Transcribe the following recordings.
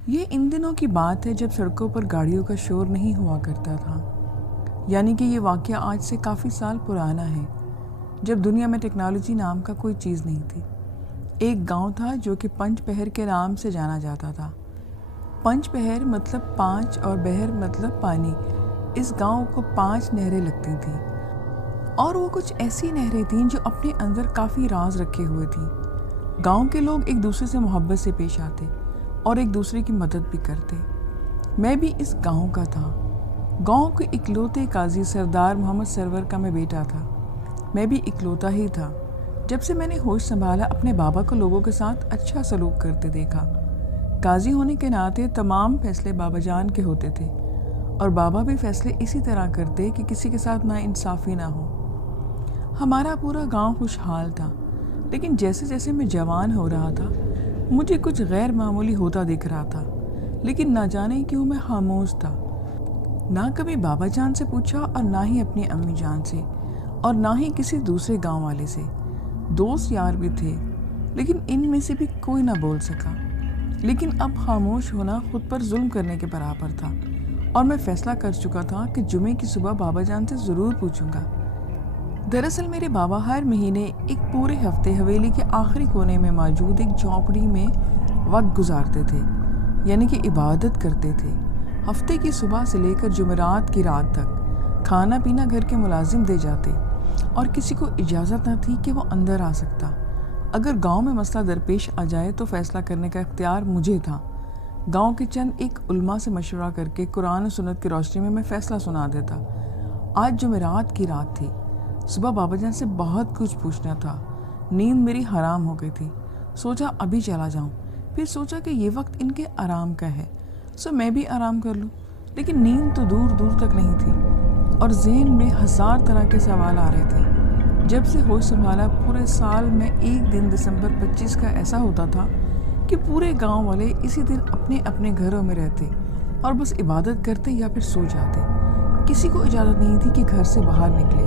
یہ ان دنوں کی بات ہے جب سڑکوں پر گاڑیوں کا شور نہیں ہوا کرتا تھا، یعنی کہ یہ واقعہ آج سے کافی سال پرانا ہے، جب دنیا میں ٹیکنالوجی نام کا کوئی چیز نہیں تھی۔ ایک گاؤں تھا جو کہ پنج پہر کے نام سے جانا جاتا تھا۔ پنج پہر مطلب 5 اور بہر مطلب پانی۔ اس گاؤں کو 5 نہریں لگتی تھیں، اور وہ کچھ ایسی نہریں تھیں جو اپنے اندر کافی راز رکھے ہوئے تھیں۔ گاؤں کے لوگ ایک دوسرے سے محبت سے پیش آتے اور ایک دوسرے کی مدد بھی کرتے۔ میں بھی اس گاؤں کا تھا۔ گاؤں کے اکلوتے قاضی سردار محمد سرور کا میں بیٹا تھا۔ میں بھی اکلوتا ہی تھا۔ جب سے میں نے ہوش سنبھالا اپنے بابا کو لوگوں کے ساتھ اچھا سلوک کرتے دیکھا۔ قاضی ہونے کے ناطے تمام فیصلے بابا جان کے ہوتے تھے، اور بابا بھی فیصلے اسی طرح کرتے کہ کسی کے ساتھ ناانصافی نہ ہو۔ ہمارا پورا گاؤں خوشحال تھا، لیکن جیسے جیسے میں جوان ہو رہا تھا مجھے کچھ غیر معمولی ہوتا دکھ رہا تھا، لیکن نہ جانے کیوں میں خاموش تھا۔ نہ کبھی بابا جان سے پوچھا، اور نہ ہی اپنی امی جان سے، اور نہ ہی کسی دوسرے گاؤں والے سے۔ دوست یار بھی تھے، لیکن ان میں سے بھی کوئی نہ بول سکا۔ لیکن اب خاموش ہونا خود پر ظلم کرنے کے برابر تھا، اور میں فیصلہ کر چکا تھا کہ جمعے کی صبح بابا جان سے ضرور پوچھوں گا۔ دراصل میرے بابا ہر مہینے ایک پورے ہفتے حویلی کے آخری کونے میں موجود ایک جھونپڑی میں وقت گزارتے تھے، یعنی کہ عبادت کرتے تھے۔ ہفتے کی صبح سے لے کر جمعرات کی رات تک کھانا پینا گھر کے ملازم دے جاتے، اور کسی کو اجازت نہ تھی کہ وہ اندر آ سکتا۔ اگر گاؤں میں مسئلہ درپیش آ جائے تو فیصلہ کرنے کا اختیار مجھے تھا۔ گاؤں کے چند ایک علماء سے مشورہ کر کے قرآن و سنت کی روشنی میں فیصلہ سنا دیتا۔ آج جمعرات کی رات تھی۔ صبح بابا جان سے بہت کچھ پوچھنا تھا۔ نیند میری حرام ہو گئی تھی۔ سوچا ابھی چلا جاؤں، پھر سوچا کہ یہ وقت ان کے آرام کا ہے، سو میں بھی آرام کر لوں۔ لیکن نیند تو دور دور تک نہیں تھی، اور ذہن میں 1000 طرح کے سوال آ رہے تھے۔ جب سے ہوش سنبھالا پورے سال میں ایک دن دسمبر 25 کا ایسا ہوتا تھا کہ پورے گاؤں والے اسی دن اپنے اپنے گھروں میں رہتے اور بس عبادت کرتے یا پھر سو جاتے۔ کسی کو اجازت نہیں تھی کہ گھر سے باہر نکلے،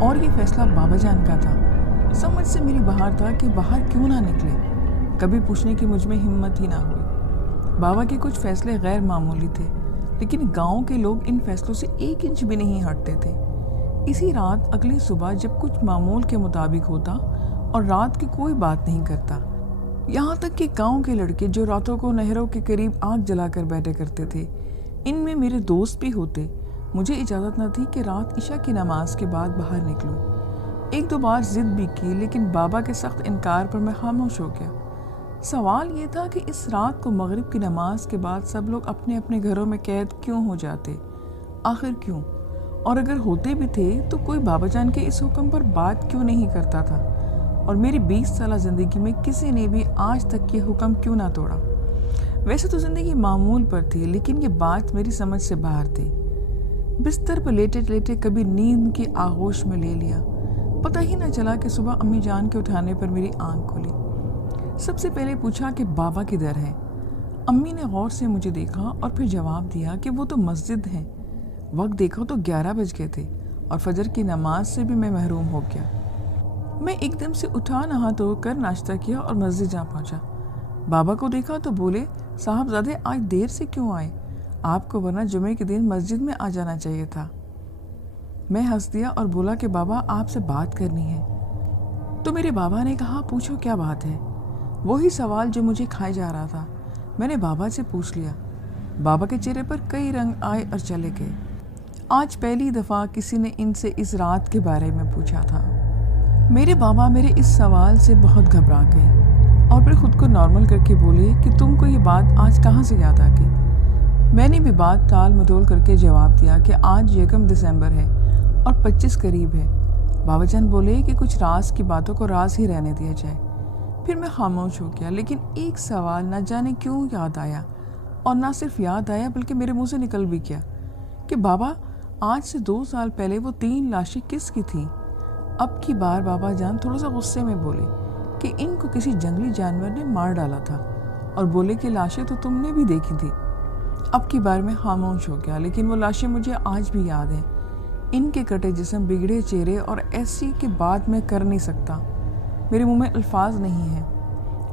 اور یہ فیصلہ بابا جان کا تھا۔ سمجھ سے میری باہر تھا کہ باہر کیوں نہ نکلے۔ کبھی پوچھنے کی مجھ میں ہمت ہی نہ ہوئی۔ بابا کے کچھ فیصلے غیر معمولی تھے، لیکن گاؤں کے لوگ ان فیصلوں سے 1 انچ بھی نہیں ہٹتے تھے۔ اسی رات اگلی صبح جب کچھ معمول کے مطابق ہوتا اور رات کی کوئی بات نہیں کرتا، یہاں تک کہ گاؤں کے لڑکے جو راتوں کو نہروں کے قریب آگ جلا کر بیٹھے کرتے تھے، ان میں میرے دوست بھی ہوتے، مجھے اجازت نہ تھی کہ رات عشاء کی نماز کے بعد باہر نکلوں۔ 1-2 بار ضد بھی کی، لیکن بابا کے سخت انکار پر میں خاموش ہو گیا۔ سوال یہ تھا کہ اس رات کو مغرب کی نماز کے بعد سب لوگ اپنے اپنے گھروں میں قید کیوں ہو جاتے؟ آخر کیوں؟ اور اگر ہوتے بھی تھے تو کوئی بابا جان کے اس حکم پر بات کیوں نہیں کرتا تھا؟ اور میری 20 سالہ زندگی میں کسی نے بھی آج تک یہ حکم کیوں نہ توڑا؟ ویسے تو زندگی معمول پر تھی، لیکن یہ بات میری سمجھ سے باہر تھی۔ بستر پر لیٹے لیٹے کبھی نیند کی آغوش میں لے لیا۔ پتہ ہی نہ چلا کہ صبح امی جان کے اٹھانے پر میری آنکھ کھلی۔ سب سے پہلے پوچھا کہ بابا کدھر ہے؟ امی نے غور سے مجھے دیکھا اور پھر جواب دیا کہ وہ تو مسجد ہے۔ وقت دیکھا تو 11 بج گئے تھے، اور فجر کی نماز سے بھی میں محروم ہو گیا۔ میں ایک دم سے اٹھا، نہا دھو کر ناشتہ کیا اور مسجد جا پہنچا۔ بابا کو دیکھا تو بولے، صاحبزادے آج دیر سے کیوں آئے؟ آپ کو ورنہ جمعے کے دن مسجد میں آ جانا چاہیے تھا۔ میں ہنس دیا اور بولا کہ بابا آپ سے بات کرنی ہے۔ تو میرے بابا نے کہا، پوچھو کیا بات ہے؟ وہی سوال جو مجھے کھائے جا رہا تھا، میں نے بابا سے پوچھ لیا۔ بابا کے چہرے پر کئی رنگ آئے اور چلے گئے۔ آج پہلی دفعہ کسی نے ان سے اس رات کے بارے میں پوچھا تھا۔ میرے بابا میرے اس سوال سے بہت گھبرا گئے، اور پھر خود کو نارمل کر کے بولے کہ تم کو یہ بات آج کہاں سے یاد آ گئی؟ میں نے بھی بات ٹال مٹول کر کے جواب دیا کہ آج 1 دسمبر ہے اور 25 قریب ہے۔ بابا جان بولے کہ کچھ راز کی باتوں کو راز ہی رہنے دیا جائے۔ پھر میں خاموش ہو گیا، لیکن ایک سوال نہ جانے کیوں یاد آیا، اور نہ صرف یاد آیا بلکہ میرے منہ سے نکل بھی گیا کہ بابا آج سے 2 سال پہلے وہ 3 لاشیں کس کی تھیں؟ اب کی بار بابا جان تھوڑا سا غصے میں بولے کہ ان کو کسی جنگلی جانور نے مار ڈالا تھا، اور بولے کہ لاشیں تو تم نے بھی دیکھی تھی۔ اب کی بار میں خاموش ہو گیا، لیکن وہ لاشیں مجھے آج بھی یاد ہیں۔ ان کے کٹے جسم، بگڑے چہرے، اور ایسی کہ بات میں کر نہیں سکتا، میرے منہ میں الفاظ نہیں ہیں۔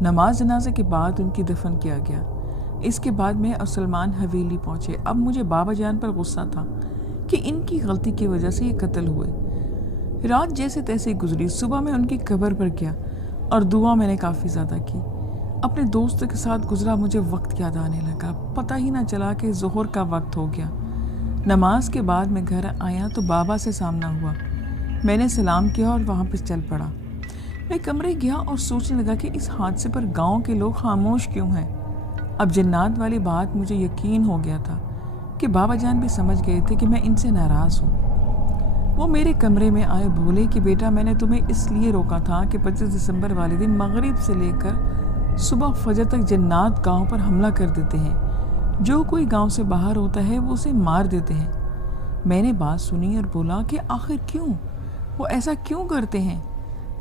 نماز جنازے کے بعد ان کی دفن کیا گیا۔ اس کے بعد میں اور سلمان حویلی پہنچے۔ اب مجھے بابا جان پر غصہ تھا کہ ان کی غلطی کی وجہ سے یہ قتل ہوئے۔ رات جیسے تیسے گزری، صبح میں ان کی قبر پر گیا اور دعا میں نے کافی زیادہ کی۔ اپنے دوست کے ساتھ گزرا مجھے وقت یاد آنے لگا، پتہ ہی نہ چلا کہ ظہر کا وقت ہو گیا۔ نماز کے بعد میں گھر آیا تو بابا سے سامنا ہوا۔ میں نے سلام کیا اور وہاں پہ چل پڑا۔ میں کمرے گیا اور سوچنے لگا کہ اس حادثے پر گاؤں کے لوگ خاموش کیوں ہیں۔ اب جنات والی بات مجھے یقین ہو گیا تھا کہ بابا جان بھی سمجھ گئے تھے کہ میں ان سے ناراض ہوں۔ وہ میرے کمرے میں آئے، بولے کہ بیٹا میں نے تمہیں اس لیے روکا تھا کہ 25 دسمبر والے دن مغرب سے لے کر صبح فجر تک جنات گاؤں پر حملہ کر دیتے ہیں۔ جو کوئی گاؤں سے باہر ہوتا ہے وہ اسے مار دیتے ہیں۔ میں نے بات سنی اور بولا کہ آخر کیوں؟ وہ ایسا کیوں کرتے ہیں؟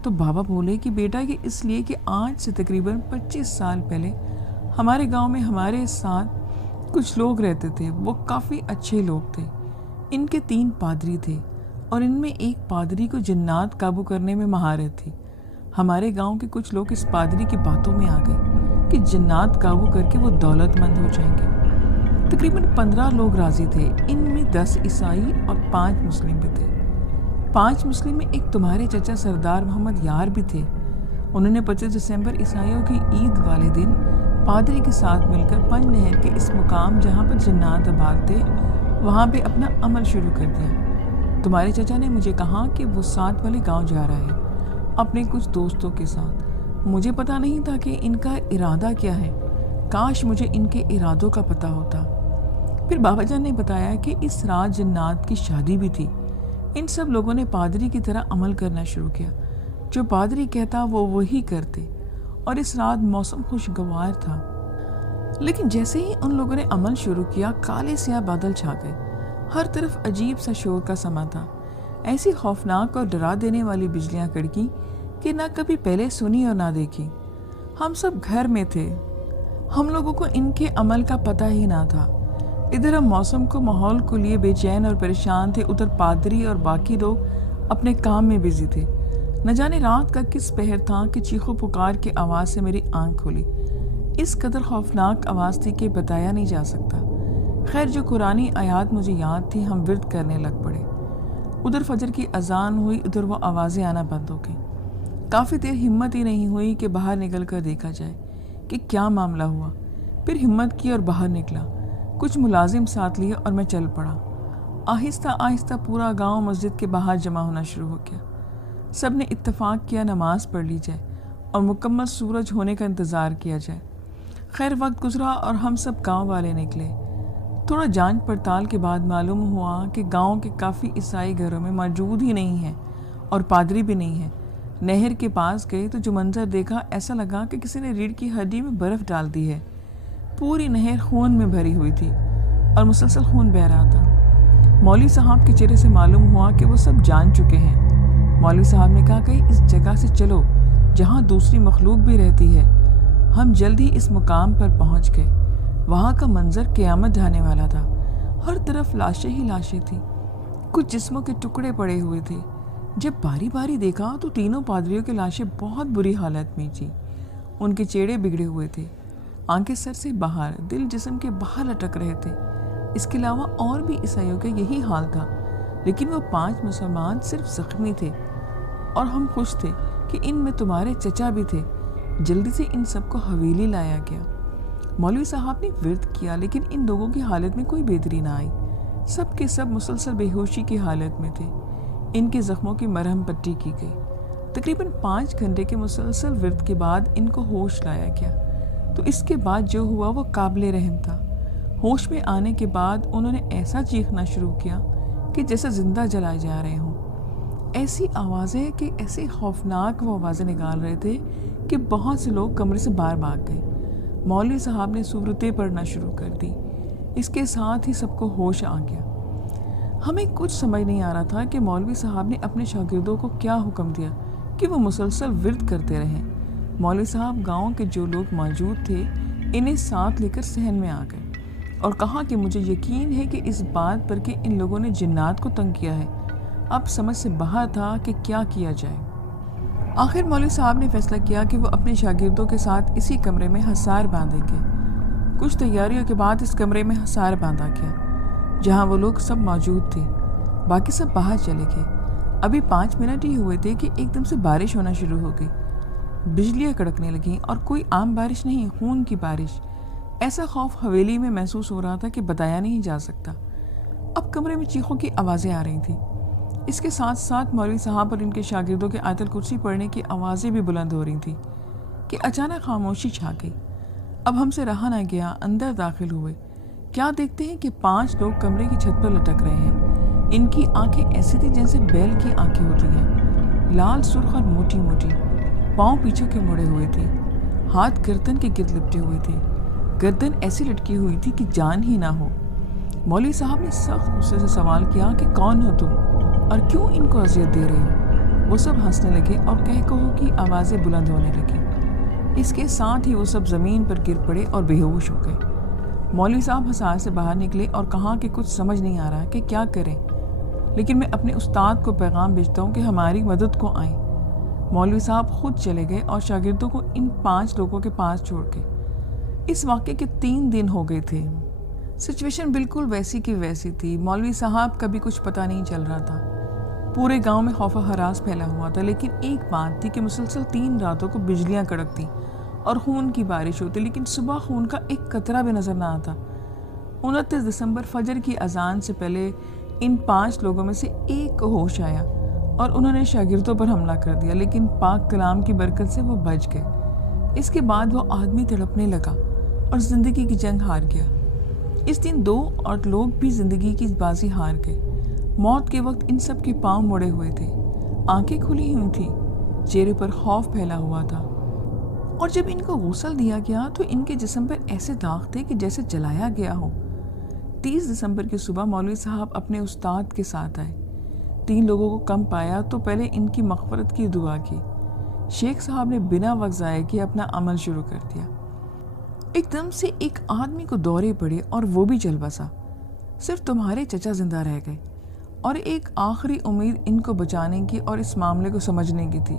تو بابا بولے کہ بیٹا یہ اس لیے کہ آج سے تقریباً 25 سال پہلے ہمارے گاؤں میں ہمارے ساتھ کچھ لوگ رہتے تھے۔ وہ کافی اچھے لوگ تھے۔ ان کے 3 پادری تھے اور ان میں ایک پادری کو جنات قابو کرنے میں مہارت تھی۔ ہمارے گاؤں کے کچھ لوگ اس پادری کی باتوں میں آ گئے کہ جنات قابو کر کے وہ دولت مند ہو جائیں گے۔ تقریباً 15 لوگ راضی تھے، ان میں 10 عیسائی اور 5 مسلم بھی تھے۔ 5 مسلم میں ایک تمہارے چچا سردار محمد یار بھی تھے۔ انہوں نے 25 دسمبر عیسائیوں کی عید والے دن پادری کے ساتھ مل کر پنج نہر کے اس مقام جہاں پر جنات آباد تھے وہاں پہ اپنا عمل شروع کر دیا۔ تمہارے چچا نے مجھے کہا کہ وہ ساتھ والے گاؤں جا رہا ہے اپنے کچھ دوستوں کے ساتھ۔ مجھے پتہ نہیں تھا کہ ان کا ارادہ کیا ہے، کاش مجھے ان کے ارادوں کا پتہ ہوتا۔ پھر بابا جان نے بتایا کہ اس رات جنات کی شادی بھی تھی۔ ان سب لوگوں نے پادری کی طرح عمل کرنا شروع کیا، جو پادری کہتا وہ وہی کرتے، اور اس رات موسم خوشگوار تھا۔ لیکن جیسے ہی ان لوگوں نے عمل شروع کیا، کالے سیاہ بادل چھا گئے، ہر طرف عجیب سا شور کا سما تھا، ایسی خوفناک اور ڈرا دینے والی بجلیاں کڑکی کہ نہ کبھی پہلے سنی اور نہ دیکھی۔ ہم سب گھر میں تھے، ہم لوگوں کو ان کے عمل کا پتہ ہی نہ تھا۔ ادھر ہم موسم کو ماحول کو لیے بے چین اور پریشان تھے، ادھر پادری اور باقی لوگ اپنے کام میں بزی تھے۔ نہ جانے رات کا کس پہر تھا کہ چیخو پکار کی آواز سے میری آنکھ کھلی۔ اس قدر خوفناک آواز تھی کہ بتایا نہیں جا سکتا۔ خیر جو قرآنی آیات مجھے یاد تھی، ہم ورد کرنے لگ پڑے۔ ادھر فجر کی اذان ہوئی، ادھر وہ آوازیں آنا بند ہو گئیں۔ کافی دیر ہمت ہی نہیں ہوئی کہ باہر نکل کر دیکھا جائے کہ کیا معاملہ ہوا۔ پھر ہمت کی اور باہر نکلا، کچھ ملازم ساتھ لیے اور میں چل پڑا۔ آہستہ آہستہ پورا گاؤں مسجد کے باہر جمع ہونا شروع ہو گیا۔ سب نے اتفاق کیا نماز پڑھ لی جائے اور مکمل سورج ہونے کا انتظار کیا جائے۔ خیر وقت گزرا اور ہم سب گاؤں والے نکلے۔ تھوڑا جانچ پڑتال کے بعد معلوم ہوا کہ گاؤں کے کافی عیسائی گھروں میں موجود ہی نہیں ہیں اور پادری بھی نہیں ہے۔ نہر کے پاس گئے تو جو منظر دیکھا ایسا لگا کہ کسی نے ریڑھ کی ہڈی میں برف ڈال دی ہے۔ پوری نہر خون میں بھری ہوئی تھی اور مسلسل خون بہہ رہا تھا۔ مولوی صاحب کے چہرے سے معلوم ہوا کہ وہ سب جان چکے ہیں۔ مولوی صاحب نے کہا کہ اس جگہ سے چلو جہاں دوسری مخلوق بھی رہتی ہے۔ ہم جلد ہی اس مقام پر پہنچ گئے۔ وہاں کا منظر قیامت ڈھانے والا تھا، ہر طرف لاشیں ہی لاشیں تھیں، کچھ جسموں کے ٹکڑے پڑے ہوئے تھے۔ جب باری باری دیکھا تو تینوں پادریوں کی لاشیں بہت بری حالت میں تھیں، ان کے چہرے بگڑے ہوئے تھے، آنکھیں سر سے باہر، دل جسم کے باہر لٹک رہے تھے۔ اس کے علاوہ اور بھی عیسائیوں کا یہی حال تھا، لیکن وہ 5 مسلمان صرف زخمی تھے، اور ہم خوش تھے کہ ان میں تمہارے چچا بھی تھے۔ جلدی سے ان سب کو حویلی لایا گیا۔ مولوی صاحب نے ورد کیا، لیکن ان لوگوں کی حالت میں کوئی بہتری نہ آئی، سب کے سب مسلسل بے ہوشی کی حالت میں تھے۔ ان کے زخموں کی مرہم پٹی کی گئی۔ تقریباً 5 گھنٹے کے مسلسل ورد کے بعد ان کو ہوش لایا گیا، تو اس کے بعد جو ہوا وہ قابل رحم تھا۔ ہوش میں آنے کے بعد انہوں نے ایسا چیخنا شروع کیا کہ جیسے زندہ جلائے جا رہے ہوں۔ ایسی آوازیں کہ ایسے خوفناک وہ آوازیں نکال رہے تھے کہ بہت سے لوگ کمرے سے باہر بھاگ گئے۔ مولوی صاحب نے سورتیں پڑھنا شروع کر دی، اس کے ساتھ ہی سب کو ہوش آ گیا۔ ہمیں کچھ سمجھ نہیں آ رہا تھا کہ مولوی صاحب نے اپنے شاگردوں کو کیا حکم دیا کہ وہ مسلسل ورد کرتے رہیں۔ مولوی صاحب گاؤں کے جو لوگ موجود تھے انہیں ساتھ لے کر صحن میں آ گئے اور کہا کہ مجھے یقین ہے کہ اس بات پر کہ ان لوگوں نے جنات کو تنگ کیا ہے، اب سمجھ سے باہر تھا کہ کیا کیا جائے۔ آخر مولوی صاحب نے فیصلہ کیا کہ وہ اپنے شاگردوں کے ساتھ اسی کمرے میں حصار باندھیں گے۔ کچھ تیاریوں کے بعد اس کمرے میں حصار باندھا گیا جہاں وہ لوگ سب موجود تھے۔ باقی سب باہر چلے گئے۔ ابھی 5 منٹ ہی ہوئے تھے کہ ایک دم سے بارش ہونا شروع ہو گئی۔ بجلیاں کڑکنے لگیں اور کوئی عام بارش نہیں، خون کی بارش۔ ایسا خوف حویلی میں محسوس ہو رہا تھا کہ بتایا نہیں جا سکتا۔ اب کمرے میں چیخوں کی آوازیں آ رہی تھیں۔ اس کے ساتھ ساتھ مولوی صاحب اور ان کے شاگردوں کے آیت الکرسی پڑھنے کی آوازیں بھی بلند ہو رہی تھیں کہ اچانک خاموشی چھا گئی۔ اب ہم سے رہا نہ گیا، اندر داخل ہوئے۔ کیا دیکھتے ہیں کہ 5 لوگ کمرے کی چھت پر لٹک رہے ہیں۔ ان کی آنکھیں ایسی تھی جیسے بیل کی آنکھیں ہوتی ہیں، لال سرخ اور موٹی موٹی، پاؤں پیچھے کے مڑے ہوئے تھے، ہاتھ گردن کے گرد لپٹے ہوئے تھے، گردن ایسی لٹکی ہوئی تھی کہ جان ہی نہ ہو۔ مولوی صاحب نے سخت غصے سے سوال کیا کہ کون ہو تم اور کیوں ان کو اذیت دے رہے ہو؟ وہ سب ہنسنے لگے اور کہہ کہو کی آوازیں بلند ہونے لگیں۔ اس کے ساتھ ہی وہ سب زمین پر گر پڑے اور بے ہوش ہو گئے۔ مولوی صاحب حصار سے باہر نکلے اور کہا کہ کچھ سمجھ نہیں آ رہا کہ کیا کریں، لیکن میں اپنے استاد کو پیغام بھیجتا ہوں کہ ہماری مدد کو آئیں۔ مولوی صاحب خود چلے گئے اور شاگردوں کو ان 5 لوگوں کے پاس چھوڑ کے۔ اس واقعے کے 3 دن ہو گئے تھے۔ سچویشن بالکل ویسی کی ویسی تھی۔ مولوی صاحب کا بھی کچھ پتہ نہیں چل رہا تھا۔ پورے گاؤں میں خوف و ہراس پھیلا ہوا تھا، لیکن ایک بات تھی کہ مسلسل 3 راتوں کو بجلیاں کڑکتی اور خون کی بارش ہوتی، لیکن صبح خون کا ایک قطرہ بھی نظر نہ آتا۔ 29 دسمبر فجر کی اذان سے پہلے ان 5 لوگوں میں سے ایک کو ہوش آیا اور انہوں نے شاگردوں پر حملہ کر دیا، لیکن پاک کلام کی برکت سے وہ بچ گئے۔ اس کے بعد وہ آدمی تڑپنے لگا اور زندگی کی جنگ ہار گیا۔ اس دن 2 اور لوگ بھی زندگی کی بازی ہار گئے۔ موت کے وقت ان سب کے پاؤں مڑے ہوئے تھے، آنکھیں کھلی ہوئی تھیں، چہرے پر خوف پھیلا ہوا تھا، اور جب ان کو غسل دیا گیا تو ان کے جسم پر ایسے داغ تھے کہ جیسے جلایا گیا ہو۔ 30 دسمبر کی صبح مولوی صاحب اپنے استاد کے ساتھ آئے۔ 3 لوگوں کو کم پایا تو پہلے ان کی مغفرت کی دعا کی۔ شیخ صاحب نے بنا وقت ضائع کیے اپنا عمل شروع کر دیا۔ ایک دم سے ایک آدمی کو دورے پڑے اور وہ بھی چل بسا۔ صرف تمہارے چچا زندہ رہ گئے، اور ایک آخری امید ان کو بچانے کی اور اس معاملے کو سمجھنے کی تھی۔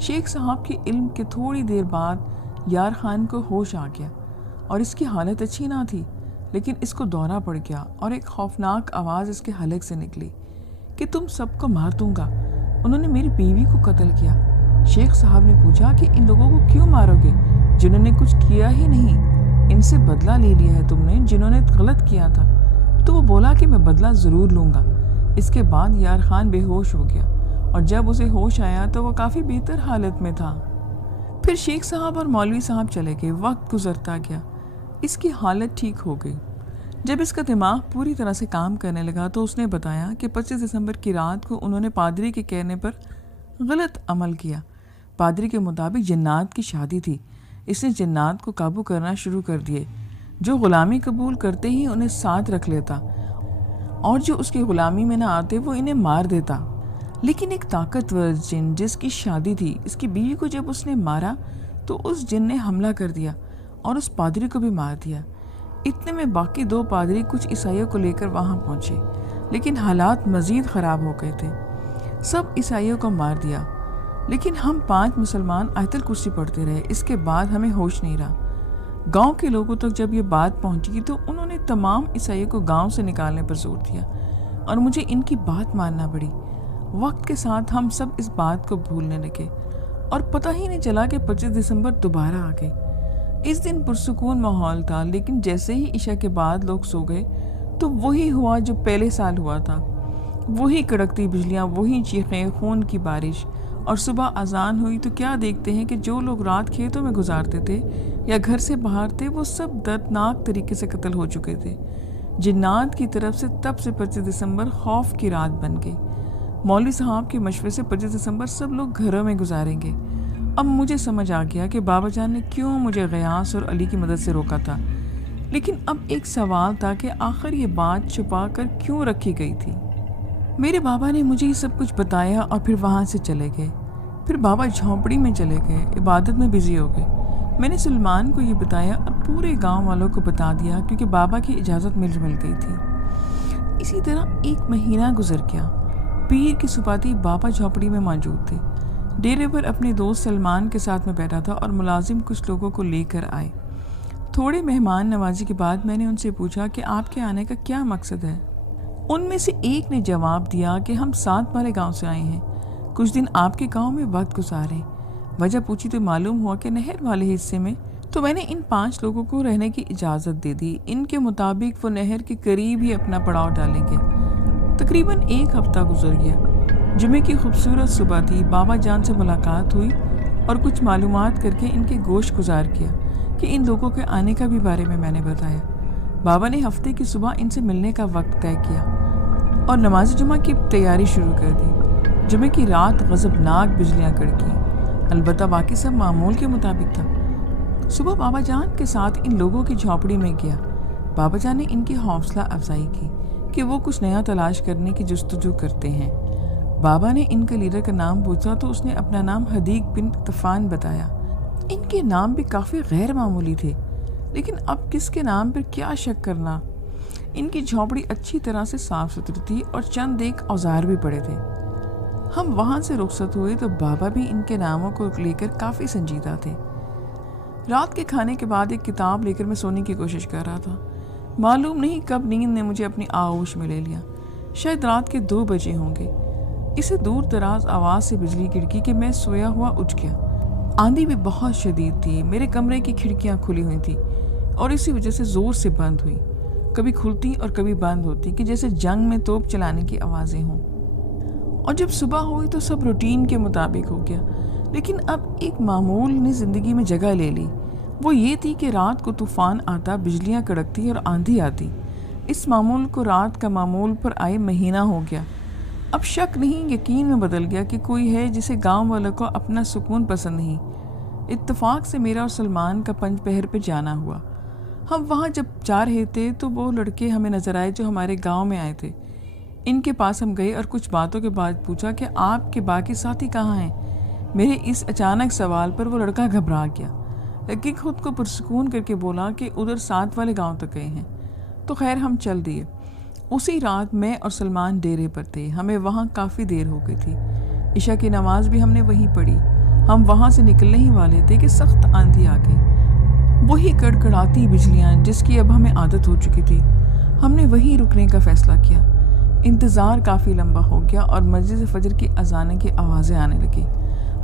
شیخ صاحب کے علم کے تھوڑی دیر بعد یار خان کو ہوش آ گیا، اور اس کی حالت اچھی نہ تھی، لیکن اس کو دورہ پڑ گیا اور ایک خوفناک آواز اس کے حلق سے نکلی کہ تم سب کو مار دوں گا، انہوں نے میری بیوی کو قتل کیا۔ شیخ صاحب نے پوچھا کہ ان لوگوں کو کیوں مارو گے جنہوں نے کچھ کیا ہی نہیں؟ ان سے بدلہ لے لیا ہے تم نے جنہوں نے غلط کیا تھا؟ تو وہ بولا کہ میں بدلہ ضرور لوں گا۔ اس کے بعد یار خان بے ہوش ہو گیا، اور جب اسے ہوش آیا تو وہ کافی بہتر حالت میں تھا۔ پھر شیخ صاحب اور مولوی صاحب چلے گئے۔ وقت گزرتا گیا، اس کی حالت ٹھیک ہو گئی۔ جب اس کا دماغ پوری طرح سے کام کرنے لگا تو اس نے بتایا کہ 25 دسمبر کی رات کو انہوں نے پادری کے کہنے پر غلط عمل کیا۔ پادری کے مطابق جنات کی شادی تھی۔ اس نے جنات کو قابو کرنا شروع کر دیے۔ جو غلامی قبول کرتے ہی انہیں ساتھ رکھ لیتا، اور جو اس کی غلامی میں نہ آتے وہ انہیں مار دیتا۔ لیکن ایک طاقتور جن جس کی شادی تھی، اس کی بیوی کو جب اس نے مارا تو اس جن نے حملہ کر دیا اور اس پادری کو بھی مار دیا۔ اتنے میں باقی 2 پادری کچھ عیسائیوں کو لے کر وہاں پہنچے، لیکن حالات مزید خراب ہو گئے تھے۔ سب عیسائیوں کو مار دیا، لیکن ہم 5 مسلمان آیت الکرسی پڑھتے رہے۔ اس کے بعد ہمیں ہوش نہیں رہا۔ گاؤں کے لوگوں تک جب یہ بات پہنچی تو انہوں نے تمام عیسائیوں کو گاؤں سے نکالنے پر زور دیا، اور مجھے ان کی بات ماننا پڑی۔ وقت کے ساتھ ہم سب اس بات کو بھولنے لگے، اور پتہ ہی نہیں چلا کہ 25 دسمبر دوبارہ آ گئی۔ اس دن پرسکون ماحول تھا، لیکن جیسے ہی عشاء کے بعد لوگ سو گئے تو وہی ہوا جو پہلے سال ہوا تھا۔ وہی کڑکتی بجلیاں، وہی چیخیں، خون کی بارش۔ اور صبح اذان ہوئی تو کیا دیکھتے ہیں کہ جو لوگ رات کھیتوں میں گزارتے تھے یا گھر سے باہر تھے، وہ سب دردناک طریقے سے قتل ہو چکے تھے۔ جنات کی طرف سے تب سے 25 دسمبر خوف کی رات بن گئی۔ مولوی صاحب کے مشورے سے 25 دسمبر سب لوگ گھروں میں گزاریں گے۔ اب مجھے سمجھ آ گیا کہ بابا جان نے کیوں مجھے غیاث اور علی کی مدد سے روکا تھا، لیکن اب ایک سوال تھا کہ آخر یہ بات چھپا کر کیوں رکھی گئی تھی۔ میرے بابا نے مجھے یہ سب کچھ بتایا اور پھر وہاں سے چلے گئے۔ پھر بابا جھونپڑی میں چلے گئے، عبادت میں بزی ہو گئے۔ میں نے سلمان کو یہ بتایا اور پورے گاؤں والوں کو بتا دیا، کیونکہ بابا کی اجازت مل گئی تھی۔ اسی طرح 1 مہینہ گزر گیا۔ پیر کی صباتی بابا جھونپڑی میں موجود تھے۔ ڈیرے پر اپنے دوست سلمان کے ساتھ میں بیٹھا تھا اور ملازم کچھ لوگوں کو لے کر آئے۔ تھوڑے مہمان نوازی کے بعد میں نے ان سے پوچھا کہ آپ کے آنے کا کیا مقصد ہے؟ ان میں سے ایک نے جواب دیا کہ ہم ساتھ والے گاؤں سے آئے ہیں، کچھ دن آپ کے گاؤں میں وقت گزاریں۔ وجہ پوچھی تو معلوم ہوا کہ نہر والے حصے میں، تو میں نے ان 5 لوگوں کو رہنے کی اجازت دے دی۔ ان کے مطابق وہ نہر کے قریب ہی اپنا پڑاؤ ڈالیں گے۔ تقریباً 1 ہفتہ گزر گیا۔ جمعے کی خوبصورت صبح تھی۔ بابا جان سے ملاقات ہوئی اور کچھ معلومات کر کے ان کے گوش گزار کیا کہ ان لوگوں کے آنے کا بھی بارے میں نے بتایا۔ بابا نے ہفتے کی صبح ان سے ملنے کا وقت طے کیا اور نماز جمعہ کی تیاری شروع کر دی۔ جمعے کی رات غضبناک بجلیاں کڑکی، البتہ باقی سب معمول کے مطابق تھا۔ صبح بابا جان کے ساتھ ان لوگوں کی جھونپڑی میں گیا۔ بابا جان نے ان کی حوصلہ افزائی کی کہ وہ کچھ نیا تلاش کرنے کی جستجو کرتے ہیں۔ بابا نے ان کے لیڈر کا نام پوچھا تو اس نے اپنا نام حدیق بن طفان بتایا۔ ان کے نام بھی کافی غیر معمولی تھے، لیکن اب کس کے نام پر کیا شک کرنا۔ ان کی جھونپڑی اچھی طرح سے صاف ستھری تھی اور چند ایک اوزار بھی پڑے تھے۔ ہم وہاں سے رخصت ہوئے تو بابا بھی ان کے ناموں کو لے کر کافی سنجیدہ تھے۔ رات کے کھانے کے بعد ایک کتاب لے کر میں سونے کی کوشش کر رہا تھا۔ معلوم نہیں کب نیند نے مجھے اپنی آغوش میں لے لیا۔ شاید رات کے 2 بجے ہوں گے۔ اسے دور دراز آواز سے بجلی گڑکی کہ میں سویا ہوا اٹھ گیا۔ آندھی بھی بہت شدید تھی۔ میرے کمرے کی کھڑکیاں کھلی ہوئی تھیں اور اسی وجہ سے زور سے بند ہوئی، کبھی کھلتی اور کبھی بند ہوتی کہ جیسے جنگ میں توپ چلانے کی آوازیں ہوں۔ اور جب صبح ہوئی تو سب روٹین کے مطابق ہو گیا، لیکن اب ایک معمول نے زندگی میں جگہ لے لی۔ وہ یہ تھی کہ رات کو طوفان آتا، بجلیاں کڑکتی اور آندھی آتی۔ اس معمول کو رات کا معمول پر آئے مہینہ ہو گیا۔ اب شک نہیں، یقین میں بدل گیا کہ کوئی ہے جسے گاؤں والوں کو اپنا سکون پسند نہیں۔ اتفاق سے میرا اور سلمان کا 5 پہر پہ جانا ہوا۔ ہم وہاں جب جا رہے تھے تو وہ لڑکے ہمیں نظر آئے جو ہمارے گاؤں میں آئے تھے۔ ان کے پاس ہم گئے اور کچھ باتوں کے بعد پوچھا کہ آپ کے باقی ساتھی کہاں ہیں؟ میرے اس اچانک سوال پر وہ لڑکا گھبرا گیا، لیکن خود کو پرسکون کر کے بولا کہ ادھر ساتھ والے گاؤں تک گئے ہیں۔ تو خیر ہم چل دیے۔ اسی رات میں اور سلمان ڈیرے پر تھے۔ ہمیں وہاں کافی دیر ہو گئی تھی۔ عشاء کی نماز بھی ہم نے وہیں پڑھی۔ ہم وہاں سے نکلنے ہی والے تھے کہ سخت آندھی آ گئی۔ وہی کڑکڑاتی بجلیاں جس کی اب ہمیں عادت ہو چکی تھی۔ ہم نے وہیں رکنے کا فیصلہ کیا۔ انتظار کافی لمبا ہو گیا اور مسجد فجر کی اذان کی آوازیں آنے لگی۔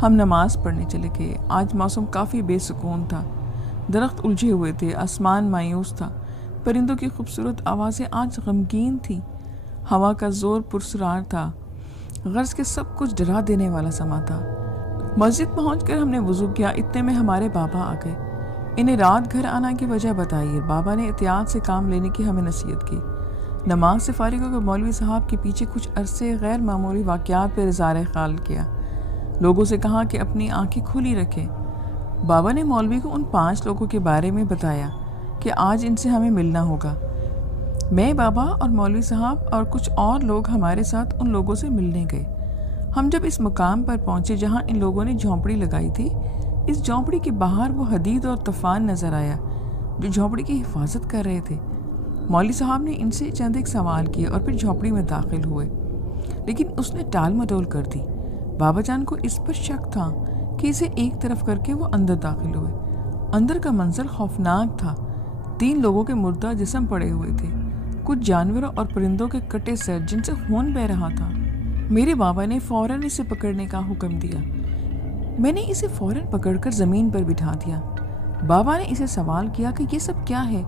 ہم نماز پڑھنے چلے گئے۔ آج موسم کافی بے سکون تھا۔ درخت الجھے ہوئے تھے، آسمان مایوس تھا، پرندوں کی خوبصورت آوازیں آج غمگین تھیں۔ ہوا کا زور پرسرار تھا، غرض کے سب کچھ ڈرا دینے والا سما تھا۔ مسجد پہنچ کر ہم نے وضو کیا، اتنے میں ہمارے بابا آ گئے۔ انہیں رات گھر آنا کی وجہ بتائی۔ بابا نے احتیاط سے کام لینے کی ہمیں نصیحت کی۔ نماز سے فارغ ہو کر مولوی صاحب کے پیچھے کچھ عرصے غیر معمولی واقعات پر اظہار خیال کیا۔ لوگوں سے کہا کہ اپنی آنکھیں کھلی رکھیں۔ بابا نے مولوی کو ان 5 لوگوں کے بارے میں بتایا کہ آج ان سے ہمیں ملنا ہوگا۔ میں، بابا اور مولوی صاحب اور کچھ اور لوگ ہمارے ساتھ ان لوگوں سے ملنے گئے۔ ہم جب اس مقام پر پہنچے جہاں ان لوگوں نے جھونپڑی لگائی تھی، اس جھونپڑی کے باہر وہ حدید اور طوفان نظر آیا جو جھونپڑی کی حفاظت کر رہے تھے۔ مولوی صاحب نے ان سے چند ایک سوال کیے اور پھر جھونپڑی میں داخل ہوئے، لیکن اس نے ٹال مٹول کر دی۔ بابا جان کو اس پر شک تھا کہ اسے ایک طرف کر کے وہ اندر داخل ہوئے۔ اندر کا منظر خوفناک تھا۔ 3 لوگوں کے مردہ جسم پڑے ہوئے تھے، کچھ جانوروں اور پرندوں کے کٹے سر جن سے خون بہہ رہا تھا۔ میرے بابا نے فوراً اسے پکڑنے کا حکم دیا۔ میں نے اسے فوراً پکڑ کر زمین پر بٹھا دیا۔ بابا نے اسے سوال کیا کہ یہ سب کیا ہے؟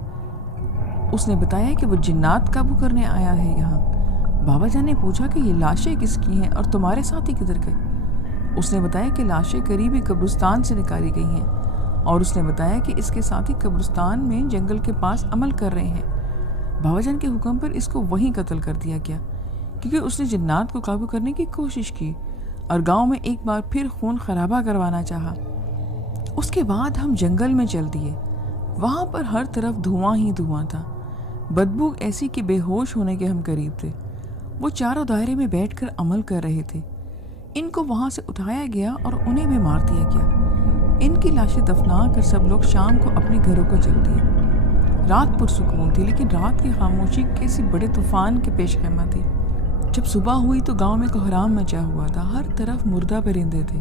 اس نے بتایا کہ وہ جنات قابو کرنے آیا ہے یہاں۔ بابا جان نے پوچھا کہ یہ لاشیں کس کی ہیں اور تمہارے ساتھی کدھر گئے؟ اس نے بتایا کہ لاشیں قریبی قبرستان سے نکالی گئی ہیں، اور اس نے بتایا کہ اس کے ساتھی قبرستان میں جنگل کے پاس عمل کر رہے ہیں۔ بابا جان کے حکم پر اس کو وہیں قتل کر دیا گیا، کیونکہ اس نے جنات کو قابو کرنے کی کوشش کی اور گاؤں میں ایک بار پھر خون خرابہ کروانا چاہا۔ اس کے بعد ہم جنگل میں چل دیے۔ وہاں پر ہر طرف دھواں ہی دھواں تھا، بدبو ایسی کہ بے ہوش ہونے کے ہم قریب تھے۔ وہ چاروں دائرے میں بیٹھ کر عمل کر رہے تھے۔ ان کو وہاں سے اٹھایا گیا اور انہیں بھی مار دیا گیا۔ ان کی لاشیں دفنا کر سب لوگ شام کو اپنے گھروں کو چل دیے۔ رات پرسکون تھی، لیکن رات کی خاموشی کسی بڑے طوفان کے پیش خیمہ تھی۔ جب صبح ہوئی تو گاؤں میں کوہرام مچا ہوا تھا، ہر طرف مردہ پرندے تھے۔